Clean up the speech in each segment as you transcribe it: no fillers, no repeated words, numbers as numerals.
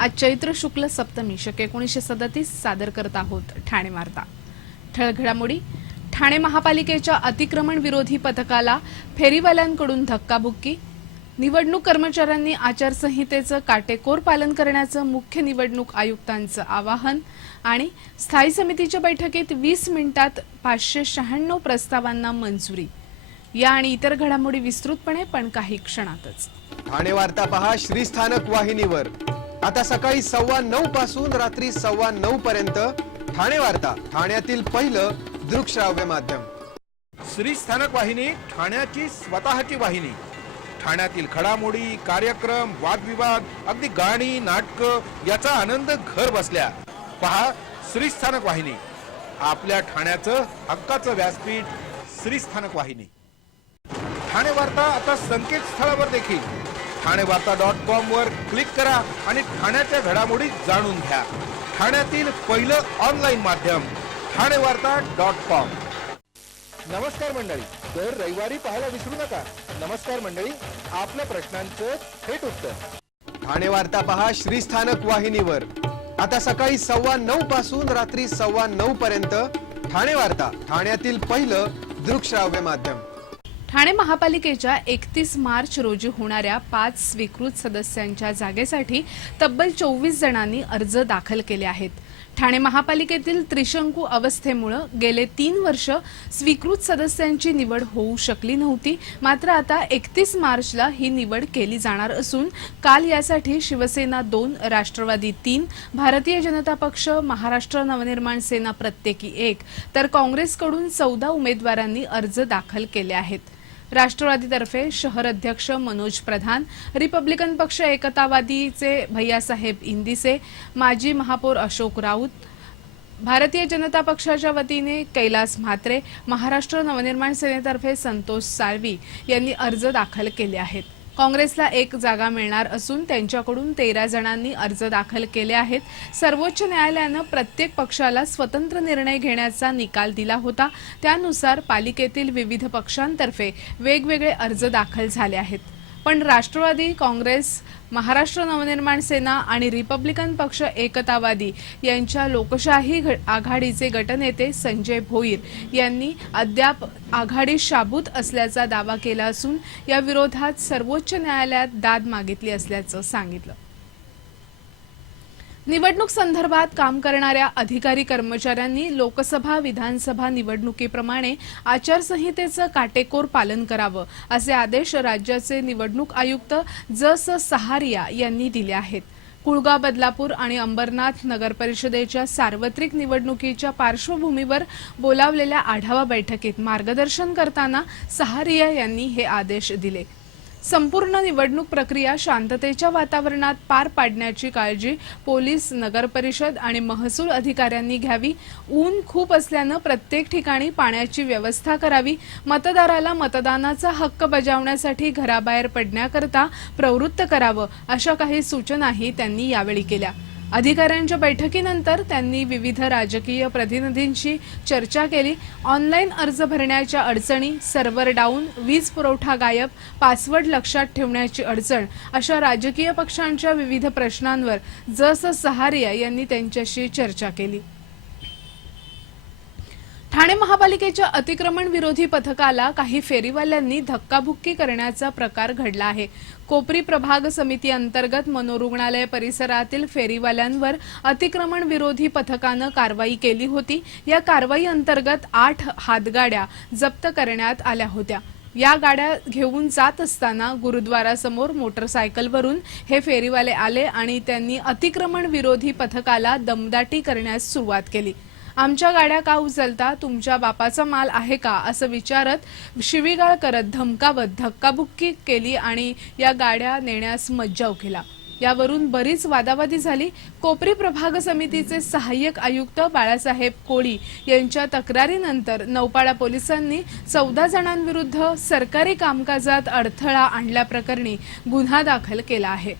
आज चैत्र शुक्ल सप्तमी शके 1937 सादर करत आहोत ठाणे वार्ता। ठळक घडामोडी। ठाणे महापालिकेच्या अतिक्रमण विरोधी पथकाला फेरीवाल्यांकडून धक्काबुक्की। निवडणूक कर्मचाऱ्यांनी आचारसंहितेचं काटेकोर पालन करण्याचं मुख्य निवडणूक आयुक्तांचं आवाहन। आणि स्थायी समितीच्या बैठकीत 20 मिनिटात 596 प्रस्तावांना मंजुरी। या आणि इतर घडामोडी विस्तृतपणे पण काही क्षणातच। ठाणे वार्ता पहा श्रीस्थानक वाहिनीवर। आता सकाळी 9:15 पासून रात्री 9:15 पर्यंत ठाणे वार्ता, ठाण्यातील पहिलं दृकश्राव्य माध्यम। श्रीस्थानक वाहिनी ठाण्याची स्वतःची वाहिनी। ठाण्यातील घडामोडी, कार्यक्रम, वादविवाद, अगदी गाणी, नाटक याचा आनंद घर बसल्या पहा श्रीस्थानक वाहिनी। आपल्या ठाण्याचं हक्काचं व्यासपीठ श्रीस्थानक वाहिनी। ठाणे वार्ता आता संकेतस्थळावर देखील ठाणेवार्ता.com वर क्लिक करा आणि ठाण्याच्या घडामोडी जाणून घ्या। ठाण्यातील पहिलं ऑनलाईन माध्यम ठाणेवार्ता.com। नमस्कार मंडळी, दर रविवारी पाहायला विसरू नका। नमस्कार मंडळी, आपल्या प्रश्नांचं थेट उत्तर। ठाणे वार्ता पहा श्रीस्थानक वाहिनीवर। आता सकाळी 9:15 पासून रात्री 9:15 पर्यंत ठाणे वार्ता, ठाण्यातील पहिलं दृकश्राव्य माध्यम। ठाणे महापालिकेच्या 31 मार्च रोजी होणाऱ्या 5 स्वीकृत सदस्यांच्या जागेसाठी तब्बल 24 जणांनी अर्ज दाखल केले आहेत। ठाणे महापालिकेतील त्रिशंकू अवस्थेमुळे गेले 3 वर्ष स्वीकृत सदस्यांची निवड होऊ शकली नव्हती। मात्र आता 31 मार्चला ही निवड केली जाणार असून काल यासाठी शिवसेना 2, राष्ट्रवादी 3, भारतीय जनता पक्ष, महाराष्ट्र नवनिर्माण सेना प्रत्येकी 1 तर काँग्रेसकडून 14 उमेदवारांनी अर्ज दाखल केले आहेत। राष्ट्रवादीतर्फे शहर अध्यक्ष मनोज प्रधान, रिपब्लिकन पक्ष एकतावादीचे भैयासाहेब इंदिसे, माजी महापौर अशोक राऊत, भारतीय जनता पक्षाच्या वतीने कैलास म्हात्रे, महाराष्ट्र नवनिर्माण सेनेतर्फे संतोष साळवी यांनी अर्ज दाखल केले आहेत। काँग्रेसला 1 जागा मिळणार असून त्यांच्याकडून 13 जणांनी अर्ज दाखल केले आहेत। सर्वोच्च न्यायालयाने प्रत्येक पक्षाला स्वतंत्र निर्णय घेण्याचा निकाल दिला होता, त्यानुसार पालिकेतील विविध पक्षांतर्फे वेगवेगळे अर्ज दाखल झाले आहेत। पण राष्ट्रवादी काँग्रेस, महाराष्ट्र नवनिर्माण सेना आणि रिपब्लिकन पक्ष एकतावादी यांच्या लोकशाही आघाडीचे गटनेते संजय भोईर यांनी अद्याप आघाडी शाबूत असल्याचा दावा केला असून या विरोधात सर्वोच्च न्यायालयात दाद मागितली असल्याचं सांगितलं। निवडणूक संदर्भात काम करणाऱ्या अधिकारी कर्मचाऱ्यांनी लोकसभा विधानसभा निवडणुकीप्रमाणे आचारसंहितेचं काटेकोर पालन करावं असे आदेश राज्याचे निवडणूक आयुक्त जस सहारिया यांनी दिले आहेत। कुळगाव, बदलापूर आणि अंबरनाथ नगरपरिषदेच्या सार्वत्रिक निवडणुकीच्या पार्श्वभूमीवर बोलावलेल्या आढावा बैठकीत मार्गदर्शन करताना सहारिया यांनी हे आदेश दिले। संपूर्ण निवडणूक प्रक्रिया शांततेच्या वातावरणात पार पाडण्याची काळजी पोलीस, नगरपरिषद आणि महसूल अधिकाऱ्यांनी घ्यावी। ऊन खूप असल्याने प्रत्येक ठिकाणी पाण्याची व्यवस्था करावी। मतदाराला मतदानाचा हक्क बजावण्यासाठी घराबाहेर पडण्याकरता प्रवृत्त करावं अशा काही सूचनाही त्यांनी यावेळी केल्या। अधिकाऱ्यांच्या बैठकीनंतर त्यांनी विविध राजकीय प्रतिनिधींशी चर्चा केली। ऑनलाईन अर्ज भरण्याच्या अडचणी, सर्व्हर डाऊन, वीज पुरवठा गायब, पासवर्ड लक्षात ठेवण्याची अडचण अशा राजकीय पक्षांच्या विविध प्रश्नांवर जस सहारिया यांनी त्यांच्याशी चर्चा केली। ठाणे महापालिकेच्या अतिक्रमण विरोधी पथकाला काही फेरीवाल्यांनी धक्काबुक्की करण्याचा प्रकार घडला आहे। कोपरी प्रभाग समिती अंतर्गत मनोरुग्णालय परिसरातील फेरीवाल्यांवर अतिक्रमण विरोधी पथकानं कारवाई केली होती। या कारवाई अंतर्गत 8 हातगाड्या जप्त करण्यात आल्या होत्या। या गाड्या घेऊन जात असताना गुरुद्वारासमोर मोटरसायकलवरून हे फेरीवाले आले आणि त्यांनी अतिक्रमण विरोधी पथकाला दमदाटी करण्यास सुरुवात केली। आमच्या गाड्या का उचलता, तुमच्या बापाचा माल आहे का असं विचारत शिवीगाळ करत धमकावत धक्काबुक्की केली आणि या गाड्या नेण्यास मज्जाव केला। यावरून बरीच वादावादी झाली। कोपरी प्रभाग समितीचे सहाय्यक आयुक्त बाळासाहेब कोळी यांच्या तक्रारीनंतर नौपाडा पोलिसांनी 14 जणांविरुद्ध सरकारी कामकाजात अडथळा आणल्याप्रकरणी गुन्हा दाखल केला आहे।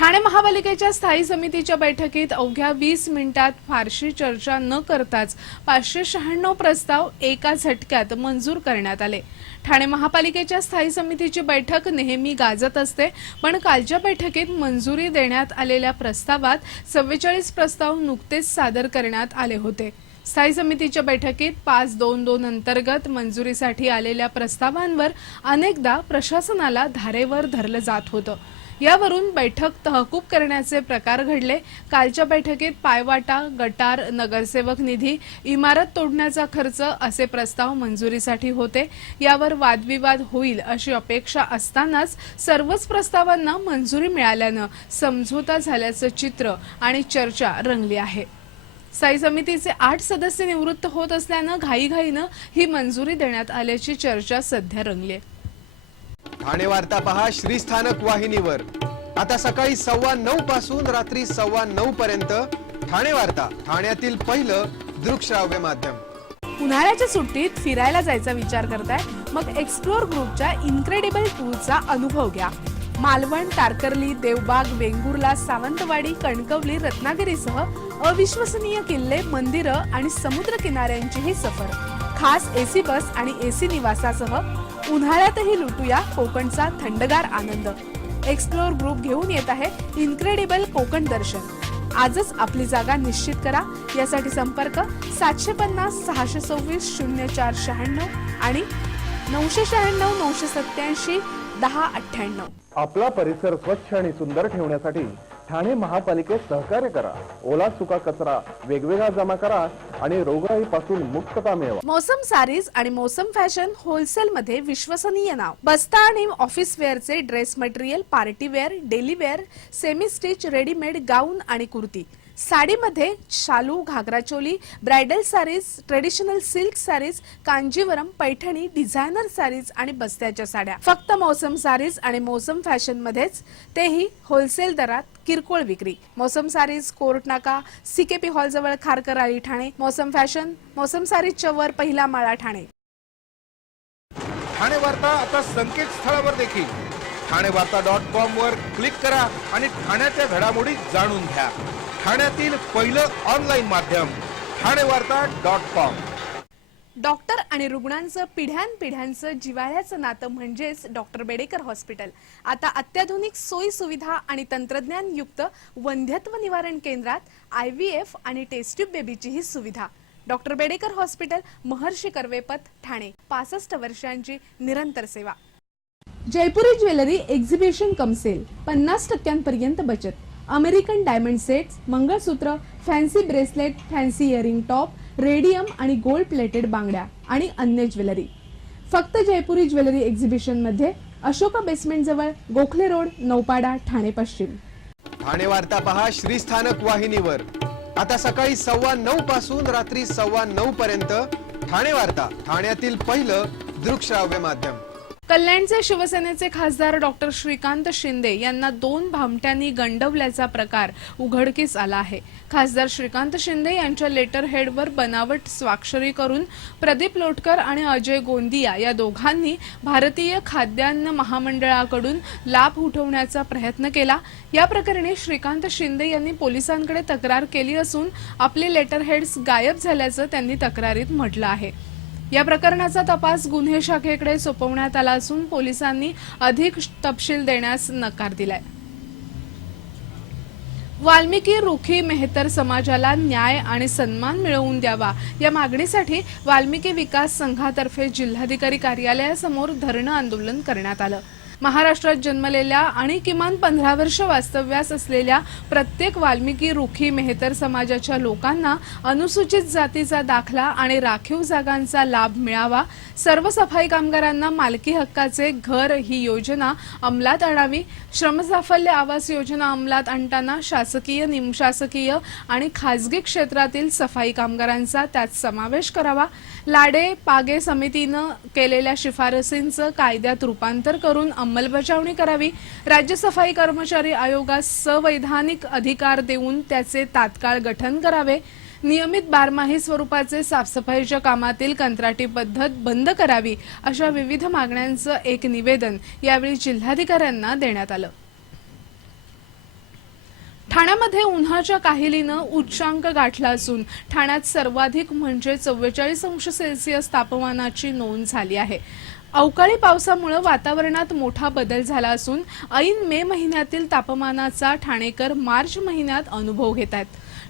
ठाणे महापालिकेच्या स्थायी समितीच्या बैठकीत अवघ्या 20 मिनिटात फारशी चर्चा न करताच 596 प्रस्ताव एका झटक्यात मंजूर करण्यात आले। ठाणे महापालिकेच्या स्थायी समितीची बैठक नेहमी गाजत असते, पण कालच्या बैठकीत मंजुरी देण्यात आलेल्या प्रस्तावात 44 प्रस्ताव नुकतेच सादर करण्यात आले होते। स्थायी समितीच्या बैठकीत 522 अंतर्गत मंजुरीसाठी आलेल्या प्रस्तावांवर अनेकदा प्रशासनाला धारेवर धरलं जात होतं। यावरून बैठक तहकूब करण्याचे प्रकार घडले। कालच्या बैठकीत पायवाटा, गटार, नगरसेवक निधी, इमारत तोडण्याचा खर्च असे प्रस्ताव मंजुरीसाठी होते। यावर वादविवाद होईल अशी अपेक्षा असतानाच सर्वच प्रस्तावांना मंजुरी मिळाल्यानं समझोता झाल्याचं चित्र आणि चर्चा रंगली आहे। स्थायी समितीचे 8 सदस्य निवृत्त होत असल्यानं घाईघाईनं ही मंजुरी देण्यात आल्याची चर्चा सध्या रंगली आहे। ठाणे वार्ता पहा श्रीस्थानक वाहिनीवर। आता सकाळी 9:15 पासून रात्री 9:15 पर्यंत ठाणे वार्ता, ठाण्यातील पहिलं दृकश्राव्य माध्यम। उन्हाळ्याच्या सुट्टीत फिरायला जायचा विचार करताय? मग एक्सप्लोर ग्रुपच्या इनक्रेडिबल टूरचा अनुभव घ्या। मालवण, तारकर्ली, देवबाग, वेंगुर्ला, सावंतवाडी, कणकवली, रत्नागिरीसह अविश्वसनीय किल्ले, मंदिरं आणि समुद्र किनाऱ्यांची ही सफर। खास एसी बस आणि एसी निवासासह उन्हाळ्यातही लुटूया कोकणचा थंडगार आनंद। एक्सप्लोर ग्रुप घेऊन येत आहे इनक्रेडिबल कोकण दर्शन। आजच आपली जागा निश्चित करा। यासाठी संपर्क 750 626 0496 आणि 996 987 1098। आपला परिसर स्वच्छ आणि सुंदर ठेवण्यासाठी ठाणे महापालिकेत सहकार्य करा। ओला सुका कचरा वेगवेगळा जमा करा आणि रोगराईपासून मुक्तता मिळवा। मौसम सारीज आणि मौसम फॅशन होलसेल मध्ये विश्वसनीय नाव। बस्ता आणि ऑफिस वेअरचे dress material, party wear, daily wear, semi stitch, readymade gown आणि कुर्ती। साडीमध्ये शालू, ghagra choli, bridal saris, traditional silk saris, Kanjivaram, Paithani, designer saris आणि बस्त्याच्या साड्या। फक्त मौसम साडीज आणि मौसम फॅशन मध्येच, तेही होलसेल दरात किरकोळ विक्री। मौसम साडीज, कोर्ट नाका, सीकेपी हॉल जवळ खारकर आळी, ठाणे। मौसम फॅशन, मौसम साडीजच्या वर पहिला माळा, ठाणे। ठाणे वार्ता आता संकेतस्थळावर देखील ठाणेवार्ता.com वर क्लिक करा आणि ठाण्याच्या घडामोडी जाणून घ्या। ठाण्यातील पहिलं ऑनलाईन माध्यम ठाणेवार्ता.com। डॉक्टर आणि रुग्णांचं पिढ्यानपिढ्यांचं जिव्हाळ्याचं नातं म्हणजेच डॉक्टर बेडेकर हॉस्पिटल। आता अत्याधुनिक सोयी सुविधा आणि तंत्रज्ञान युक्त वंध्यत्व निवारण केंद्रात IVF आणि टेस्ट ट्यूब बेबीचीही सुविधा। Doctor Bedekar hospital, Maharshi Karvepath, Thane. 65 वर्षांची निरंतर सेवा। Jaipuri jewellery exhibition cum sale, 50% बचत। American diamond sets, mangalsutra, fancy bracelet, fancy earring top, radium आणि गोल्ड प्लेटेड बांगड्या आणि अन्य ज्वेलरी फक्त जयपुरी ज्वेलरी एक्झिबिशन मध्ये, अशोका बेसमेंट जवळ, गोखले रोड, नौपाडा, ठाणे पश्चिम। ठाणे वार्ता पहा श्रीस्थानक वाहिनीवर। आता सकाळी 9:15 पासून रात्री 9:15 पर्यंत ठाणे वार्ता, ठाण्यातील पहिलं दृकश्राव्य माध्यम। कल्याणचे शिवसेनेचे खासदार डॉक्टर श्रीकांत शिंदे यांना 2 भामट्यांनी गंडवल्याचा प्रकार उघडकीस आला आहे। खासदार श्रीकांत शिंदे यांच्या लेटर हेडवर बनावट स्वाक्षरी करून प्रदीप लोटकर आणि अजय गोंदिया या दोघांनी भारतीय खाद्यान्न महामंडळाकडून लाभ उठवण्याचा प्रयत्न केला। या प्रकरणी श्रीकांत शिंदे यांनी पोलिसांकडे तक्रार केली असून आपले लेटर हेड्स गायब झाल्याचं त्यांनी तक्रारीत म्हटलं आहे। या प्रकरणाचा तपास गुन्हे शाखेकडे सोपवण्यात आला असून पोलिसांनी अधिक तपशील देण्यास नकार दिलाय। वाल्मिकी रुखी मेहतर समाजाला न्याय आणि सन्मान मिळवून द्यावा या मागणीसाठी वाल्मिकी विकास संघातर्फे जिल्हाधिकारी कार्यालयासमोर धरणं आंदोलन करण्यात आलं। महाराष्ट्रात जन्मलेल्या आणि किमान 15 वर्ष वास्तव्यास असलेल्या प्रत्येक वाल्मिकी रुखी मेहतर समाजाच्या लोकांना अनुसूचित जातीचा दाखला आणि राखीव जागांचा लाभ मिळावा। सर्व सफाई कामगारांना मालकी हक्काचे घर ही योजना अंमलात आणावी। श्रमसाफल्य आवास योजना अंमलात आणताना शासकीय, निमशासकीय आणि खासगी क्षेत्रातील सफाई कामगारांचा त्यात समावेश करावा। लाडे पागे समितीनं केलेल्या शिफारसींचं कायद्यात रूपांतर करून अंमलबजावणी करावी। राज्य सफाई कर्मचारी आयोगास संवैधानिक अधिकार देऊन त्याचे तात्काळ गठन करावे। नियमित बारमाही स्वरूपाचे साफसफाईच्या कामातील कंत्राटी पद्धत बंद करावी, अशा विविध मागण्यांचं एक निवेदन यावेळी जिल्हाधिकाऱ्यांना देण्यात आलं। ठाण्यामध्ये उन्हाच्या काहिलीनं उच्चांक गाठला असून ठाण्यात सर्वाधिक म्हणजे 44°C तापमानाची नोंद झाली आहे. अवकाळी पावसामुळे वातावरणात मोठा बदल झाला असून ऐन मे महिन्यातील तापमानाचा ठाणेकर मार्च महिन्यात अनुभव घेत आहेत.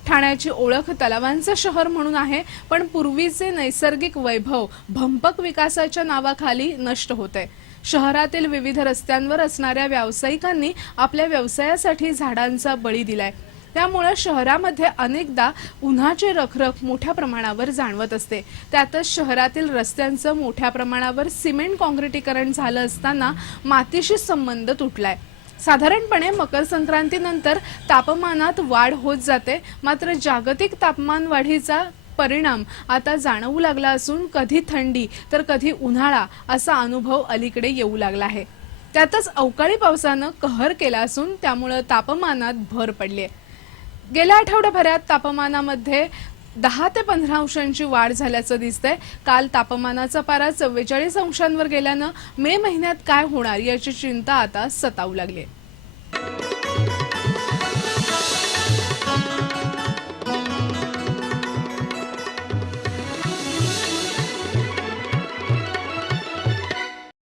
ठाण्याची ओळख तलावांचं शहर म्हणून आहे, पण पूर्वीचे नैसर्गिक वैभव भंपक विकासाच्या नावाखाली नष्ट होते. शहरातील विविध रस्त्यांवर असणाऱ्या व्यावसायिकांनी आपल्या व्यवसायासाठी झाडांचा बळी दिलाय. त्यामुळे शहरामध्ये अनेकदा उन्हाची रखरख मोठ्या प्रमाणावर जाणवत असते. त्यातच शहरातील रस्त्यांचं मोठ्या प्रमाणावर सिमेंट काँक्रिटीकरण झालं असताना मातीशी संबंध तुटलाय. साधारणपणे मकर संक्रांतीनंतर तापमानात वाढ होत जाते, मात्र जागतिक तापमान वाढीचा परिणाम आता जाणवू लागला असून कधी थंडी तर कधी उन्हाळा असा अनुभव अलीकडे येऊ लागला आहे. त्यातच अवकाळी पावसानं कहर केला असून त्यामुळे तापमानात भर पडली आहे. गेल्या आठवड्याभरात तापमानामध्ये 10 ते 15 अंशांची वाढ झाल्याचं दिसतंय. काल तापमानाचा पारा 44 अंशांवर गेल्यानं मे महिन्यात काय होणार याची चिंता आता सतावू लागली आहे.